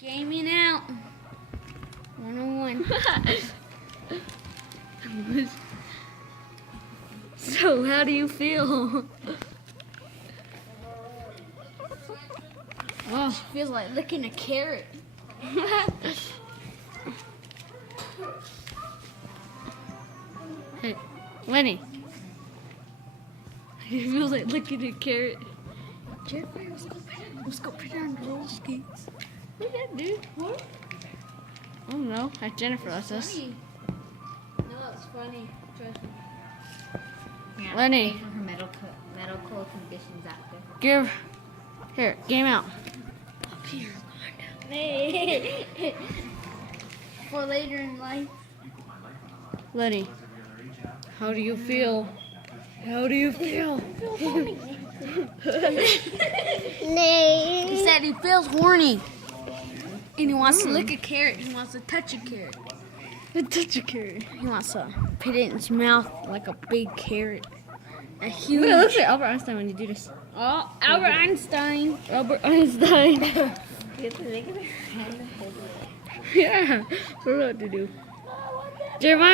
Gaming out. 101. So, how do you feel? Oh, feels like licking a carrot. Hey, Lenny. It feels like licking a carrot. Jeffrey, let's go put down the roller skates. Look at that, dude. What? I don't know. That's Jennifer. That's us. Funny. No, it's funny. Trust me. Yeah, Lenny. pay for her medical conditions after. Give. Here, game out. Up here. For later in life. Lenny. How do you feel? How do you feel? He said he feels horny. And he wants to lick a carrot. He wants to touch a carrot. Touch a carrot. He wants to put it in his mouth like a big carrot. A huge. Look, it looks like Albert Einstein when you do this. Oh, Albert Einstein. Albert Einstein. Yeah, what do to do? Jeremiah.